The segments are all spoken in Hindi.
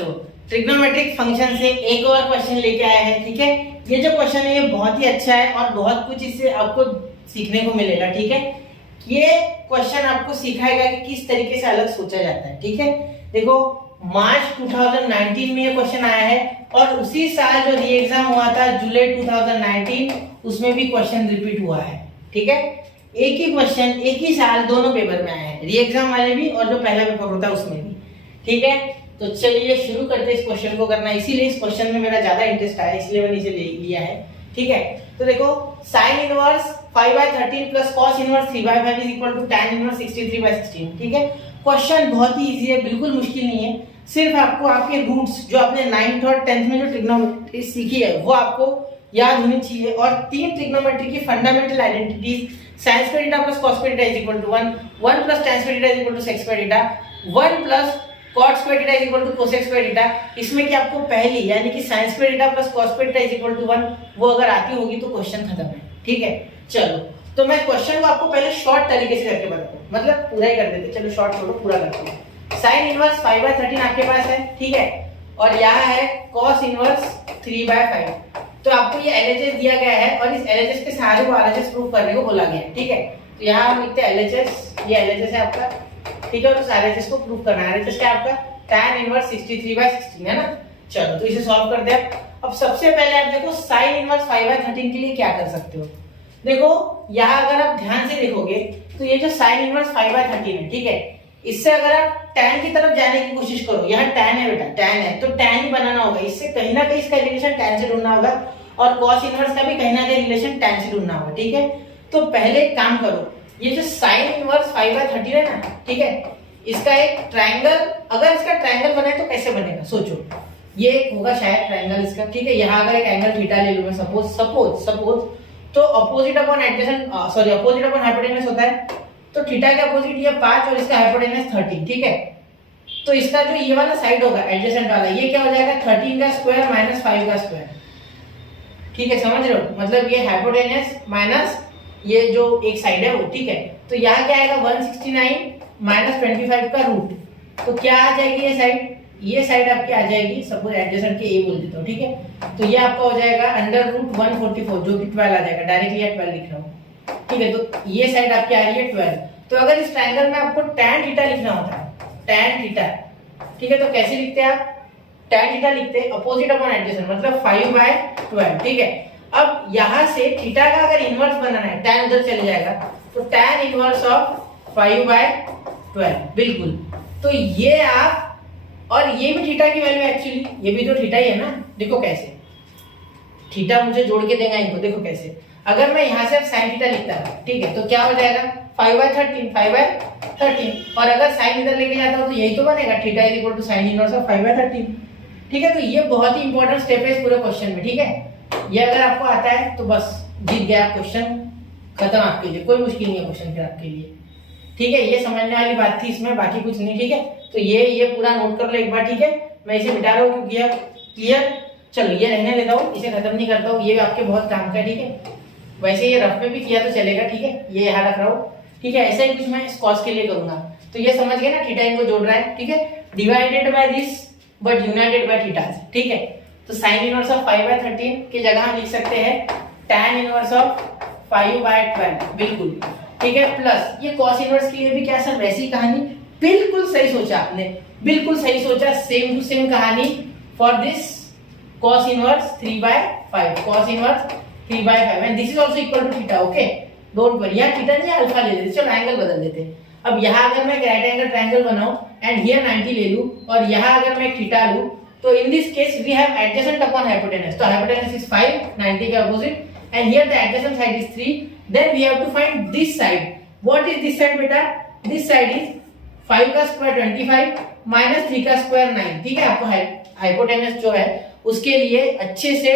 बच्चों, ट्रिग्नोमेट्रिक फंक्शन से एक और क्वेश्चन लेके आए हैं। ठीक है, ये जो क्वेश्चन है ये बहुत ही अच्छा है और बहुत कुछ इससे आपको सीखने को मिलेगा। ठीक है, ये क्वेश्चन आपको सिखाएगा कि किस तरीके से अलग सोचा जाता है। ठीक है, देखो मार्च 2019 में ये क्वेश्चन आया है और उसी साल जो री एग्जाम हुआ था जुलाई 2019 उसमें भी क्वेश्चन रिपीट हुआ है। ठीक है, एक ही क्वेश्चन एक ही साल दोनों पेपर में आए हैं, री एग्जाम वाले भी और जो पहला पेपर होता है उसमें भी। ठीक है, तो चलिए शुरू करते हैं इस क्वेश्चन को करना। इसीलिए इस क्वेश्चन में मेरा ज्यादा इंटरेस्ट आया, इसलिए मैंने इसे ले लिया है। ठीक है, तो देखो sine inverse 5/13 plus cos inverse 3/5 is equal to tan inverse 63/16। ठीक है, क्वेश्चन बहुत ही इजी है, बिल्कुल मुश्किल नहीं है। सिर्फ आपको आपके रूट्स जो आपने 9th और 10th में जो ट्रिग्नोमेट्री सीखी है वो आपको याद होनी चाहिए और तीन ट्रिग्नोमेट्री की fundamental identities sin square theta plus cos square theta is equal to 1, 1 plus tan square theta is equal to sec square theta, 1 plus cot square theta is equal to cosec square theta। इसमें कि आपको पहली यानी कि sin square theta plus cos square theta is equal to 1 वो अगर आती होगी तो क्वेश्चन खत्म है। ठीक है, चलो तो मैं क्वेश्चन को आपको पहले शॉर्ट तरीके से करके बताता हूँ, मतलब पूरा ही कर देते। चलो शॉर्ट छोड़ो, पूरा करते हैं। sin इनवर्स 5/13 आपके पास है। ठीक है, और यहाँ है cos इनवर्स 3/5। तो आपको ये LHS दिया गया है और इस LHS के सहारे को RHS प्रूव करने को बोला गया है। ठीक है, तो यहाँ हम लिखते हैं LHS, ये LHS है आपका। ठीक है, और उस RHS को प्रूव करना है। RHS क्या आपका tan इनवर्स 63/16 है ना। चलो तो इसे सॉल्व करते हैं। अब सबसे पहले आप देखो sin इनवर्स 5/13 के लिए क्या कर सकते हो। देखो यहाँ अगर आप ध्यान से देखोगे तो ये जो sin इनवर्स 5/13 है, ठीक है, इससे अगर आप tan की तरफ जाने की कोशिश करो, यहाँ tan है बेटा, tan है तो tan ही बनाना होगा। इससे कहीं ना कहीं इसका रिलेशन tan से ढूंढना होगा और cos इनवर्स का भी कहीं ना कहीं रिलेशन tan से ढूंढना होगा। ठीक है, तो पहले एक काम करो, ये जो sin इनवर्स 5/13 है ना, ठीक है, इसका एक ट्रायंगल, अगर इसका ट्रायंगल बनाए तो कैसे बनेगा सोचो। ये एक होगा शायद ट्रायंगल इसका। ठीक है, यहाँ अगर एक एंगल थीटा ले लूं मैं, सपोज तो opposite upon adjacent opposite upon hypotenuse होता है, तो थीटा के अपोजिट ये 5 और इसका हाइपोटेनस 13। ठीक है, तो इसका जो ये वाला साइड होगा एडजेसेंट वाला, ये क्या हो जाएगा 13 का स्क्वायर माइनस 5 का स्क्वायर। ठीक है, समझ रहे हो, मतलब ये हाइपोटेनस माइनस ये जो एक साइड है वो। ठीक है, तो यहाँ क्या आएगा 169 माइनस 25 का रूट, तो क्या आ जाएगी ये साइड आपकी आ जाएगी, सपोज एडजेसेंट के ए बोल देता हूँ। ठीक है, तो ये आपका हो जाएगा अंडर रूट 144 जो कि 12 आ जाएगा, डायरेक्टली 12 लिख रहा हूँ। ठीक है, तो ये साइड आपकी आ रही है 12। तो अगर इस ट्रायंगल में आपको tan थीटा लिखना होता है, tan थीटा, ठीक है, तो कैसे लिखते हैं आप, tan थीटा लिखते हैं अपोजिट अपॉन एडजेसेंट, मतलब 5/12। ठीक है, अब यहां से थीटा का अगर इनवर्स बनाना है, tan उधर चले जाएगा, तो tan इनवर्स ऑफ 5/12 बिल्कुल। तो ये आप, और ये भी थीटा की वैल्यू एक्चुअली, ये भी तो थीटा ही है ना। देखो कैसे थीटा मुझे जोड़ के देगा इनको, देखो कैसे, अगर मैं यहाँ से sin थीटा लिखता हूँ, ठीक है, तो क्या हो जाएगा 5/13 और अगर साइन इधर लेके जाता हूँ तो यही तो बनेगा, theta is equal to sin inverse of 5/13। ठीक है, तो ये बहुत ही इंपॉर्टेंट स्टेप है इस पूरे क्वेश्चन में। ठीक है, ये अगर आपको आता है तो बस जीत गया, क्वेश्चन खत्म आपके लिए, कोई मुश्किल नहीं है क्वेश्चन फिर आपके लिए। ठीक है, ये समझने वाली बात थी इसमें, बाकी कुछ नहीं। ठीक है, तो ये पूरा नोट कर लो एक बार। ठीक है, मैं इसे मिटा रहा हूँ क्योंकि ये क्लियर, चलो ये रहने देता हूँ, इसे खत्म नहीं करता हूँ, ये आपके बहुत काम का है। ठीक है, वैसे ये रफ में भी किया तो चलेगा। ठीक है, ये यहाँ रख रहा हूँ। ठीक है, ऐसा ही कुछ मैं इस कॉस के लिए करूंगा। तो ये समझ गए ना, थीटा इनको जोड़ रहा है। ठीक है, divided by this but United by theta. ठीक है, तो sin इनवर्स ऑफ 5/13 की जगह हम लिख सकते हैं tan इनवर्स ऑफ 5/12 बिल्कुल। ठीक है, प्लस ये cos इनवर्स के लिए भी क्या सर वैसी कहानी, बिल्कुल सही सोचा आपने, बिल्कुल सही सोचा, सेम टू सेम कहानी for this cos inverse 3/5, cos inverse 3/5 and this is also equal to theta. Okay, don't worry, यहाँ थीटा नहीं अल्फा ले लेते, चलो एंगल बदल देते हैं। अब यहाँ अगर मैं राइट एंगल ट्रायंगल बनाऊं एंड हियर 90 ले लूं और यहाँ अगर मैं थीटा लूं, तो in this case we have adjacent upon hypotenuse, तो हाइपोटेनस इज 5, 90 के opposite, and here the adjacent side is 3, then we have to find this side. What is this side बेटा, दिस साइड इज 5 का स्क्वायर 25 माइनस 3 का स्क्वायर 9। ठीक है, आपको हाइपोटेनस जो है उसके लिए अच्छे से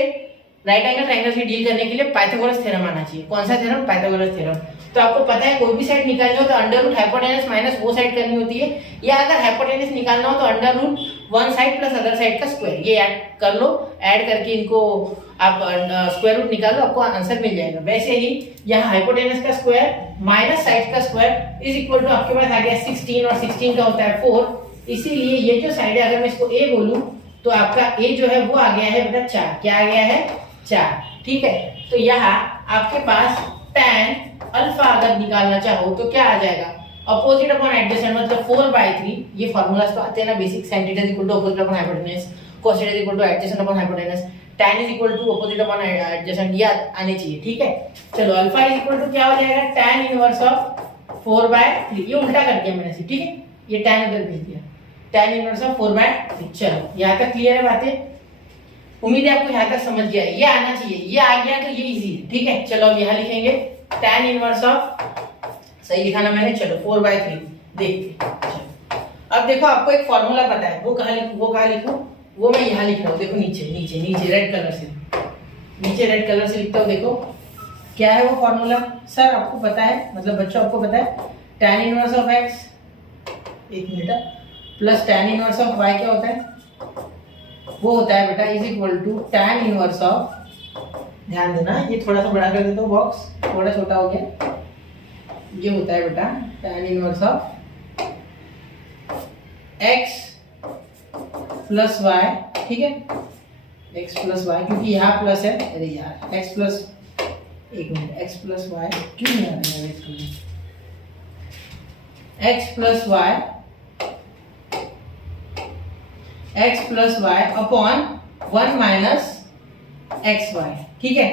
राइट एंगल ट्रायंगल से डील करने के लिए पाइथागोरस थ्योरम आना चाहिए। कौन सा थ्योरम, पाइथागोरस थ्योरम। तो आपको पता है कोई भी साइड निकालनी हो तो अंडर रूट हाइपोटेनस माइनस वो साइड करनी होती है, या अगर हाइपोटेनस निकालना हो तो under root one side plus other side का स्क्वायर, ये ऐड कर लो, ऐड करके इनको आप स्क्वायर रूट निकाल लो, आपको आंसर मिल जाएगा। वैसे ही यहाँ हाइपोटेनस का स्क्वायर माइनस साइड का स्क्वायर इज इक्वल टू आपके पास आ गया 16 और 16 का होता है 4, इसीलिए ये जो साइड है, अगर मैं इसको ए बोलूं तो आपका ए जो है वो आ गया है बेटा 4। क्या आ गया है? 4। ठीक है, तो यहाँ आपके पास tan अल्फा अगर निकालना चाहो तो क्या आ जाएगा? अपोजिट अपॉन एडजेसेंट मतलब 4/3। ये फार्मूलाज तो आते हैं ना basic. sin θ equal to opposite upon hypotenuse, cos θ equal to adjacent upon hypotenuse, tan is equal to opposite upon adjacent, ये आने चाहिए। ठीक है, चलो अल्फा इज इक्वल टू क्या हो जाएगा? tan inverse of 4/3। ये उल्टा कर दिया मैंने से। ठीक है, ये tan इधर भेज दिया, tan इनवर्स ऑफ 4/3। चलो यहाँ तक क्लियर है बातें? उम्मीद है आपको यहाँ तक समझ गया है। ये आना चाहिए, ये आ गया तो ये इजी है। ठीक है, चलो अब यहाँ लिखेंगे tan इनवर्स ऑफ, सही लिखा ना मैंने? चलो 4/3 देखते हैं। अब देखो आपको एक फॉर्मूला पता है, वो कहाँ लिखूं? वो मैं यहाँ लिख रहा हूँ। देखो नीचे नीचे नीचे रेड कलर से, नीचे रेड कलर से लिखता हूँ। देखो क्या है वो फॉर्मूला? सर आपको पता है, मतलब बच्चों आपको पता है, tan इनवर्स ऑफ x, एक minute, plus tan inverse of y क्या होता है? वो होता है बेटा is equal to tan inverse of, ध्यान देना ये थोड़ा सा बड़ा कर देता हूँ, बॉक्स थोड़ा छोटा हो गया। ये होता है बेटा tan inverse of x plus y। ठीक है, x प्लस y, क्योंकि यहाँ प्लस है। अरे यार x प्लस, एक मिनट, x प्लस y क्यों नहीं आ रहा है इसमें? x plus y upon 1 minus x y. ठीक है,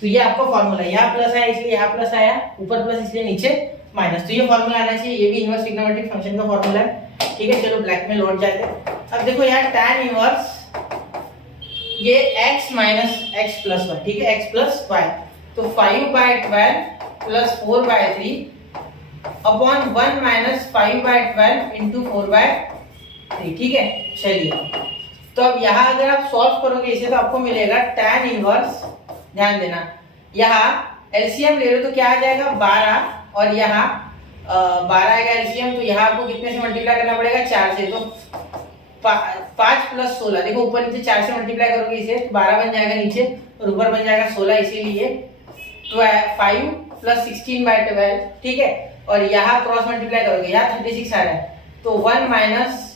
तो ये आपका फॉर्मूला, यहाँ प्लस आया इसलिए यहाँ प्लस आया, ऊपर प्लस इसलिए नीचे माइनस, तो ये फॉर्मूला आना चाहिए। ये भी इनवर्स ट्रिग्नोमेट्रिक फंक्शन का फॉर्मूला है। ठीक है, चलो ब्लैक में लौट जाते हैं। अब देखो यहाँ tan इनवर्स ये x minus x plus y. ठीक है, x प्लस वाई, तो 5/12 प्लस 4/3 अपॉन 1 माइनस 5/12 इंटू 4/3। ठीक है, चलिए तो अब यहाँ अगर आप सॉल्व करोगे इसे तो आपको मिलेगा tan इनवर्स, ध्यान देना यहाँ एलसीएम ले लो तो क्या आ जाएगा? 12, और यहाँ 12 आएगा एलसीएम, तो यहाँ आपको कितने से मल्टीप्लाई करना पड़ेगा? 4 से। तो 5 प्लस 16, देखो ऊपर नीचे 4 से मल्टीप्लाई करोगे इसे तो 12 बन जाएगा नीचे, और ऊपर बन जाएगा 16, इसीलिए 5 प्लस 16/12। ठीक है, और यहाँ क्रॉस मल्टीप्लाई करोगे, यहाँ 36 आ रहा है, तो 1 माइनस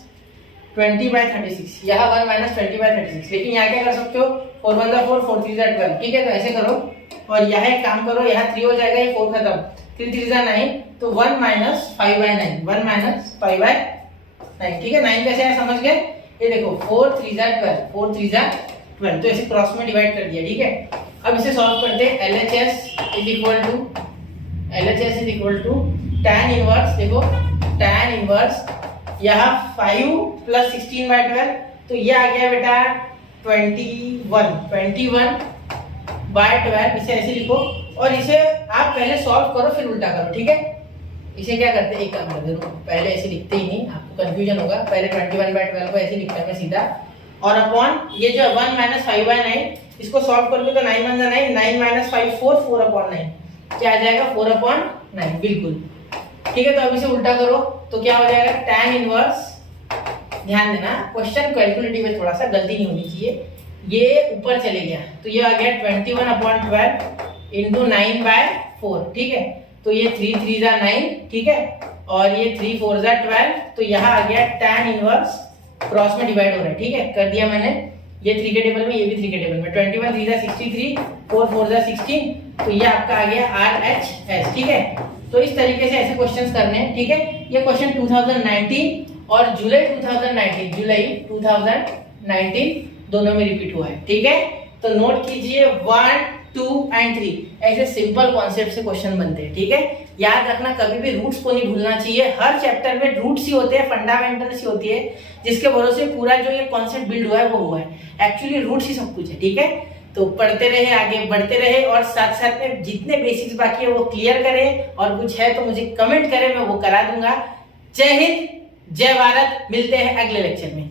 20/36, यहाँ 1 माइनस 20/36। लेकिन यहाँ क्या कर सकते हो? 4 1 4, 4 3 12। ठीक है, तो ऐसे करो, और यहाँ एक काम करो, यहाँ 3 हो जाएगा, ये 4 खत्म, 3 3 9, तो 1 माइनस 5/9, 1 माइनस 5/9। ठीक है, 9 कैसे है समझ गए? ये देखो 4 3 12, 4 3 12, तो ऐसे क्रॉस में डिवाइड कर दिया। ठीक है, अब इसे सॉल्व करते हैं। LHS is equal to tan inverse, देखो tan इनवर्स यहाँ 5 प्लस 16/12, तो ये आ गया बेटा 21/12। इसे ऐसे लिखो, और इसे आप पहले सॉल्व करो फिर उल्टा करो। ठीक है, इसे क्या करते हैं, एक काम करते हैं, पहले ऐसे लिखते ही नहीं, आपको कंफ्यूजन होगा। पहले 21/12 को ऐसे लिखता है मैं सीधा, और अपॉन ये जो 1 माइनस 5/9, इसको सॉल्व करोगे तो 9 1 9, 9 माइनस 5 4, 4/9, क्या आ जाएगा? 4/9, बिल्कुल। ठीक है, तो अब इसे उल्टा करो तो क्या हो जाएगा? tan इनवर्स, ध्यान देना क्वेश्चन कैलकुलेटिव है, थोड़ा सा गलती नहीं होनी चाहिए। ये ऊपर चले गया तो ये आ गया 21/12 इंटू 9/4। ठीक है, तो ये 3 3 9। ठीक है, और ये 3 4 12, तो यहाँ आ गया tan इनवर्स, क्रॉस में डिवाइड हो रहा है। ठीक है, कर दिया मैंने, ये 3 के टेबल में, ये भी 3 के टेबल में, 21 3 63, 4 4 16, तो ये आपका आ गया RHS। ठीक है, तो इस तरीके से ऐसे क्वेश्चंस करने हैं। ठीक है, ये क्वेश्चन 2019 और जुलाई 2019 दोनों में रिपीट हुआ है। ठीक है, तो नोट कीजिए 1 2 एंड 3 ऐसे सिंपल कॉन्सेप्ट से क्वेश्चन बनते हैं। ठीक है, याद रखना कभी भी रूट्स को नहीं भूलना चाहिए। हर चैप्टर में रूट्स ही होते हैं, फंडामेंटल्स ही होती है, जिसके भरोसे पूरा जो ये कॉन्सेप्ट बिल्ड हुआ है वो हुआ है। एक्चुअली रूट्स ही सब कुछ है। ठीक है, तो पढ़ते रहे, आगे बढ़ते रहे, और साथ साथ में जितने बेसिक्स बाकी है वो क्लियर करें, और कुछ है तो मुझे कमेंट करें, मैं वो करा दूंगा। जय हिंद, जय भारत, मिलते हैं अगले लेक्चर में।